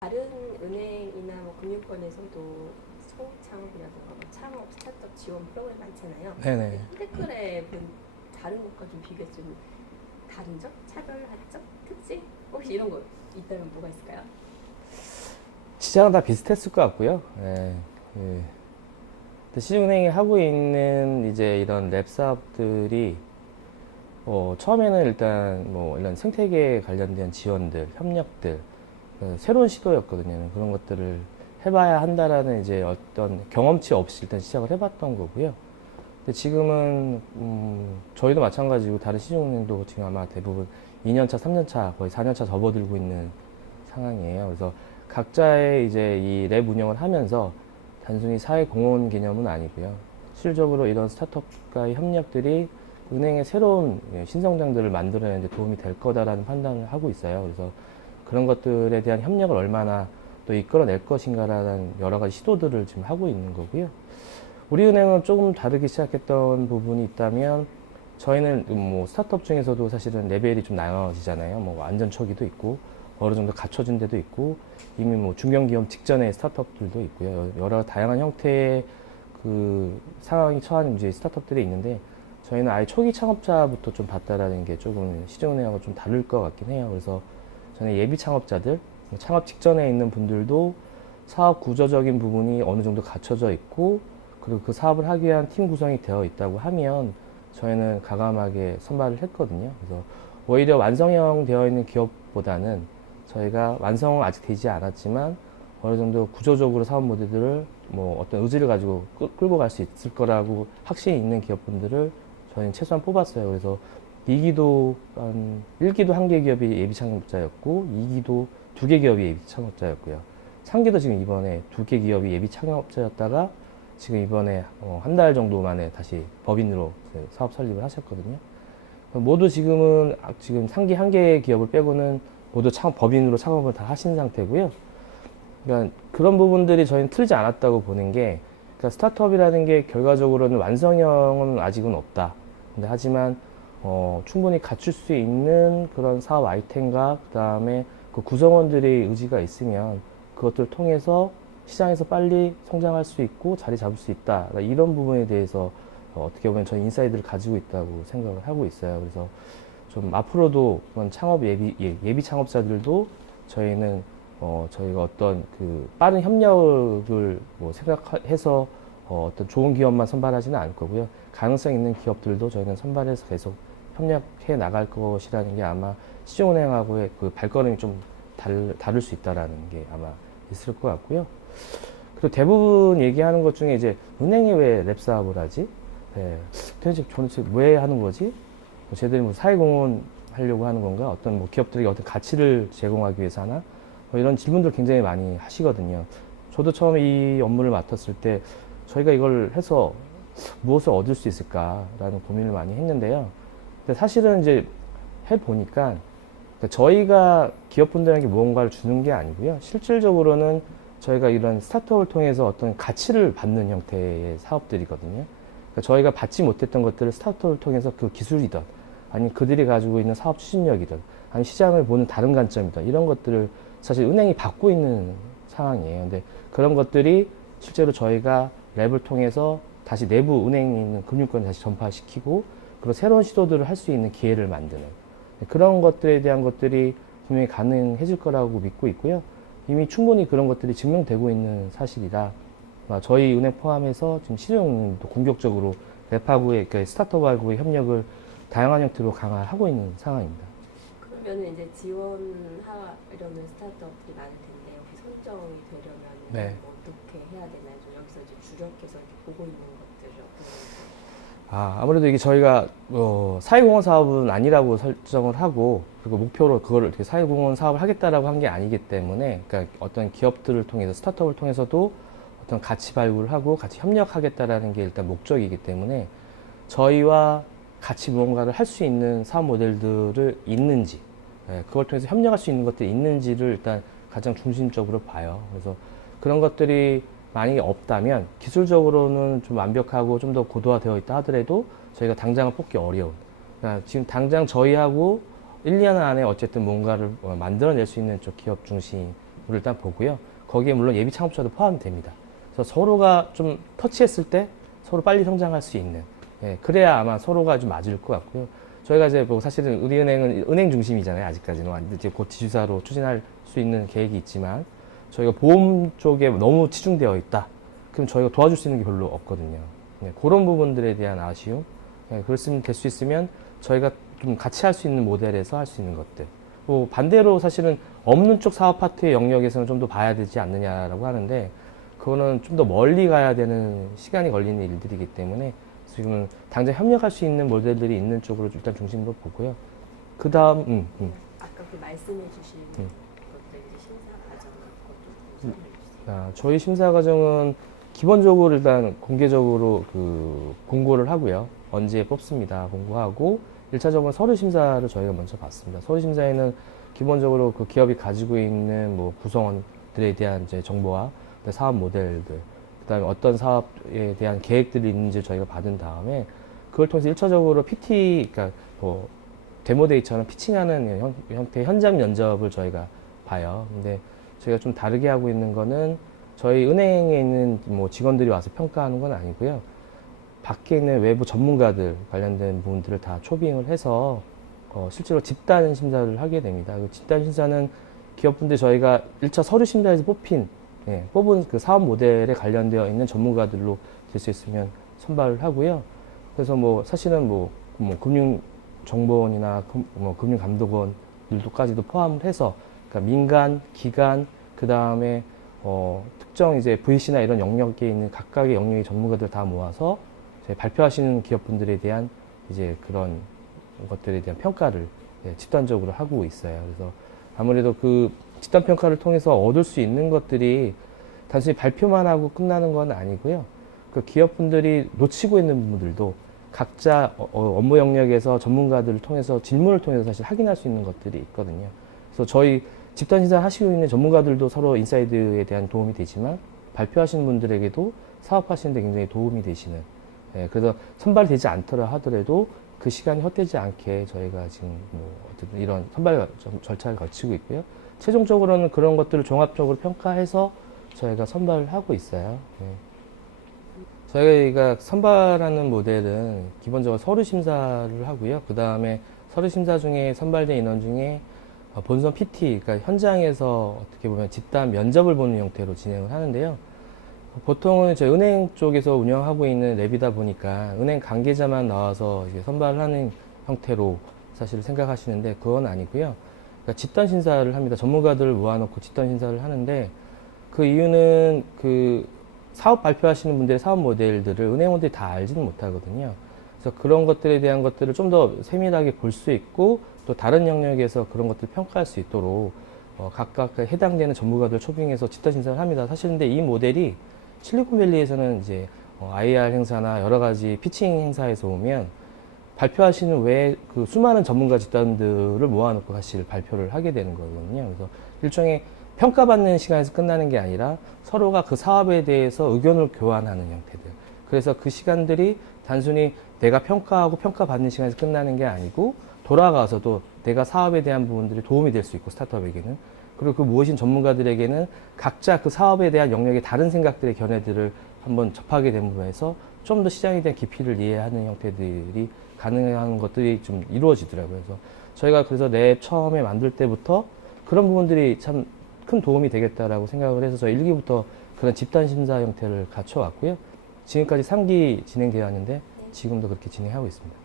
다른 은행이나 뭐 금융권에서도 창업이라든가 뭐 창업 스타트업 지원 프로그램 많잖아요. 네네. 현대크랩은 다른 것과 좀 비교해서 좀 다른 점? 차별화점? 특징? 혹시 이런 거 있다면 뭐가 있을까요? 시장은 다 비슷했을 것 같고요. 예, 예. 근데 시중은행이 하고 있는 이제 이런 랩 사업들이 처음에는 일단 뭐 이런 생태계에 관련된 지원들, 협력들, 새로운 시도였거든요. 그런 것들을 해봐야 한다라는 이제 어떤 경험치 없이 일단 시작을 해봤던 거고요. 근데 지금은 저희도 마찬가지고 다른 시중은행도 지금 아마 대부분 2년차, 3년차, 거의 4년차 접어들고 있는 상황이에요. 그래서 각자의 이제 이 랩 운영을 하면서 단순히 사회공헌 개념은 아니고요. 실질적으로 이런 스타트업과의 협력들이 은행의 새로운 신성장들을 만들어내는 데 도움이 될 거다라는 판단을 하고 있어요. 그래서 그런 것들에 대한 협력을 얼마나 또 이끌어낼 것인가라는 여러 가지 시도들을 지금 하고 있는 거고요. 우리은행은 조금 다르게 시작했던 부분이 있다면 저희는 뭐 스타트업 중에서도 사실은 레벨이 좀 나눠지잖아요. 뭐 안전 초기도 있고 어느 정도 갖춰진 데도 있고 이미 뭐 중견기업 직전의 스타트업들도 있고요. 여러 다양한 형태의 그 상황이 처한 이제 스타트업들이 있는데 저희는 아예 초기 창업자부터 좀 봤다라는 게 조금 시중은행하고 좀 다를 것 같긴 해요. 그래서 저는 예비 창업자들, 창업 직전에 있는 분들도 사업 구조적인 부분이 어느 정도 갖춰져 있고 그리고 그 사업을 하기 위한 팀 구성이 되어 있다고 하면 저희는 과감하게 선발을 했거든요. 그래서 오히려 완성형 되어 있는 기업보다는 저희가 완성은 아직 되지 않았지만 어느 정도 구조적으로 사업 모델들을 뭐 어떤 의지를 가지고 끌고 갈 수 있을 거라고 확신이 있는 기업분들을 저희는 최소한 뽑았어요. 그래서 2기도 한 1기도 1개 기업이 예비 창업자였고 2기도 2개 기업이 예비 창업자였고요. 3기도 지금 이번에 2개 기업이 예비 창업자였다가 지금 이번에 한 달 정도 만에 다시 법인으로 사업 설립을 하셨거든요. 모두 지금 3기 1개 기업을 빼고는 모두 법인으로 창업을 다 하신 상태고요. 그러니까 그런 부분들이 저희는 틀리지 않았다고 보는 게 그러니까 스타트업이라는 게 결과적으로는 완성형은 아직은 없다. 근데 하지만 충분히 갖출 수 있는 그런 사업 아이템과 그 다음에 그 구성원들의 의지가 있으면 그것들을 통해서 시장에서 빨리 성장할 수 있고 자리 잡을 수 있다. 이런 부분에 대해서 어떻게 보면 저희 인사이드를 가지고 있다고 생각을 하고 있어요. 그래서 좀 앞으로도 그런 창업 예비 창업자들도 저희는 저희가 어떤 그 빠른 협력을 뭐 생각해서 어떤 좋은 기업만 선발하지는 않을 거고요. 가능성 있는 기업들도 저희는 선발해서 계속 협력해 나갈 것이라는 게 아마 시중은행하고의 그 발걸음이 좀 다를 수 있다라는 게 아마 있을 것 같고요. 그리고 대부분 얘기하는 것 중에 이제 은행이 왜 랩 사업을 하지? 네. 도대체 왜 하는 거지? 뭐 쟤들이 뭐 사회공헌 하려고 하는 건가? 어떤 뭐 기업들에게 어떤 가치를 제공하기 위해서 하나? 뭐 이런 질문들 굉장히 많이 하시거든요. 저도 처음에 이 업무를 맡았을 때 저희가 이걸 해서 무엇을 얻을 수 있을까라는 고민을 많이 했는데요. 근데 사실은 이제 해보니까 저희가 기업분들에게 무언가를 주는 게 아니고요. 실질적으로는 저희가 이런 스타트업을 통해서 어떤 가치를 받는 형태의 사업들이거든요. 그러니까 저희가 받지 못했던 것들을 스타트업을 통해서 그 기술이든 아니 그들이 가지고 있는 사업 추진력이든 아니 시장을 보는 다른 관점이든 이런 것들을 사실 은행이 받고 있는 상황이에요. 근데 그런 것들이 실제로 저희가 랩을 통해서 다시 내부 은행에 있는 금융권에 다시 전파시키고 그리고 새로운 시도들을 할 수 있는 기회를 만드는 그런 것들에 대한 것들이 분명히 가능해질 거라고 믿고 있고요. 이미 충분히 그런 것들이 증명되고 있는 사실이라 저희 은행 포함해서 지금 시중은행도 공격적으로 랩하고의 그러니까 스타트업하고의 협력을 다양한 형태로 강화하고 있는 상황입니다. 그러면 이제 지원하려는 스타트업들이 많을 텐데 혹시 선정이 되려면 네. 뭐 어떻게 해야 되나요? 좀 여기서 이제 주력해서 이렇게 보고 있는 것들이 어떤 건지. 아무래도 이게 저희가 사회공헌 사업은 아니라고 설정을 하고 그리고 목표로 그거를 이렇게 사회공헌 사업을 하겠다라고 한 게 아니기 때문에 그러니까 어떤 기업들을 통해서 스타트업을 통해서도 어떤 가치 발굴을 하고 같이 협력하겠다라는 게 일단 목적이기 때문에 저희와 같이 무언가를 할 수 있는 사업 모델들을 있는지 그걸 통해서 협력할 수 있는 것들이 있는지를 일단 가장 중심적으로 봐요. 그래서 그런 것들이 만약에 없다면 기술적으로는 좀 완벽하고 좀 더 고도화되어 있다 하더라도 저희가 당장은 뽑기 어려운. 그러니까 지금 당장 저희하고 1, 2년 안에 어쨌든 뭔가를 만들어낼 수 있는 쪽 기업 중심의 일단 보고요. 거기에 물론 예비 창업자도 포함이 됩니다. 그래서 서로가 좀 터치했을 때 서로 빨리 성장할 수 있는, 예, 그래야 아마 서로가 좀 맞을 것 같고요. 저희가 이제 뭐 사실은 우리은행은 은행 중심이잖아요. 아직까지는 이제 곧 지주사로 추진할 수 있는 계획이 있지만 저희가 보험 쪽에 너무 치중되어 있다. 그럼 저희가 도와줄 수 있는 게 별로 없거든요. 네, 그런 부분들에 대한 아쉬움. 네, 그랬으면 될 수 있으면 저희가 좀 같이 할 수 있는 모델에서 할 수 있는 것들. 뭐 반대로 사실은 없는 쪽 사업 파트의 영역에서는 좀 더 봐야 되지 않느냐라고 하는데 그거는 좀 더 멀리 가야 되는 시간이 걸리는 일들이기 때문에 지금은 당장 협력할 수 있는 모델들이 있는 쪽으로 일단 중심으로 보고요. 그 다음, 아까 그 말씀해 주신 것들 이제 심사 과정 그것도 좀 설명해 주세요. 저희 심사 과정은 기본적으로 일단 공개적으로 그 공고를 하고요. 언제 뽑습니다. 공고하고 1차적으로 서류 심사를 저희가 먼저 받습니다. 서류 심사에는 기본적으로 그 기업이 가지고 있는 뭐 구성원들에 대한 이제 정보와 사업 모델들, 그다음에 어떤 사업에 대한 계획들이 있는지 저희가 받은 다음에 그걸 통해서 1차적으로 PT, 그러니까 뭐 데모데이처럼 피칭하는 형태의 현장 면접을 저희가 봐요. 근데 저희가 좀 다르게 하고 있는 거는 저희 은행에 있는 뭐 직원들이 와서 평가하는 건 아니고요. 밖에 있는 외부 전문가들 관련된 부분들을 다 초빙을 해서 실제로 집단 심사를 하게 됩니다. 그 집단 심사는 기업분들 저희가 1차 서류 심사에서 뽑은 그 사업 모델에 관련되어 있는 전문가들로 될 수 있으면 선발을 하고요. 그래서 뭐 사실은 뭐 금융정보원이나 금융감독원들도까지도 포함을 해서 그러니까 민간, 기관, 그 다음에 특정 이제 VC나 이런 영역에 있는 각각의 영역의 전문가들 다 모아서 발표하시는 기업분들에 대한 이제 그런 것들에 대한 평가를 집단적으로 하고 있어요. 그래서 아무래도 그 집단 평가를 통해서 얻을 수 있는 것들이 단순히 발표만 하고 끝나는 건 아니고요. 그 기업분들이 놓치고 있는 부분들도 각자 업무 영역에서 전문가들을 통해서 질문을 통해서 사실 확인할 수 있는 것들이 있거든요. 그래서 저희 집단 심사 하시고 있는 전문가들도 서로 인사이드에 대한 도움이 되지만 발표하시는 분들에게도 사업하시는 데 굉장히 도움이 되시는, 그래서 선발되지 않더라 하더라도 그 시간이 헛되지 않게 저희가 지금 뭐 어쨌든 이런 선발 절차를 거치고 있고요. 최종적으로는 그런 것들을 종합적으로 평가해서 저희가 선발을 하고 있어요. 저희가 선발하는 모델은 기본적으로 서류 심사를 하고요. 그 다음에 서류 심사 중에 선발된 인원 중에 본선 PT, 그러니까 현장에서 어떻게 보면 집단 면접을 보는 형태로 진행을 하는데요. 보통은 저희 은행 쪽에서 운영하고 있는 랩이다 보니까 은행 관계자만 나와서 이제 선발을 하는 형태로 사실 생각하시는데 그건 아니고요. 그러니까 집단 심사를 합니다. 전문가들을 모아놓고 집단 심사를 하는데 그 이유는 그 사업 발표하시는 분들의 사업 모델들을 은행원들이 다 알지는 못하거든요. 그래서 그런 것들에 대한 것들을 좀 더 세밀하게 볼 수 있고 또 다른 영역에서 그런 것들을 평가할 수 있도록 각각 해당되는 전문가들 초빙해서 집단 심사를 합니다. 사실 근데 이 모델이 실리콘밸리에서는 이제 IR 행사나 여러 가지 피칭 행사에서 오면 발표하시는 외에 그 수많은 전문가 집단들을 모아놓고 사실 발표를 하게 되는 거거든요. 그래서 일종의 평가받는 시간에서 끝나는 게 아니라 서로가 그 사업에 대해서 의견을 교환하는 형태들. 그래서 그 시간들이 단순히 내가 평가하고 평가받는 시간에서 끝나는 게 아니고 돌아가서도 내가 사업에 대한 부분들이 도움이 될 수 있고 스타트업에게는 그리고 그 무엇인 전문가들에게는 각자 그 사업에 대한 영역의 다른 생각들의 견해들을 한번 접하게 된 부분에서 좀 더 시장에 대한 깊이를 이해하는 형태들이 가능한 것들이 좀 이루어지더라고요. 그래서 저희가 그래서 랩 처음에 만들 때부터 그런 부분들이 참 큰 도움이 되겠다라고 생각을 해서 저희 1기부터 그런 집단 심사 형태를 갖춰왔고요. 지금까지 3기 진행되어 왔는데 지금도 그렇게 진행하고 있습니다.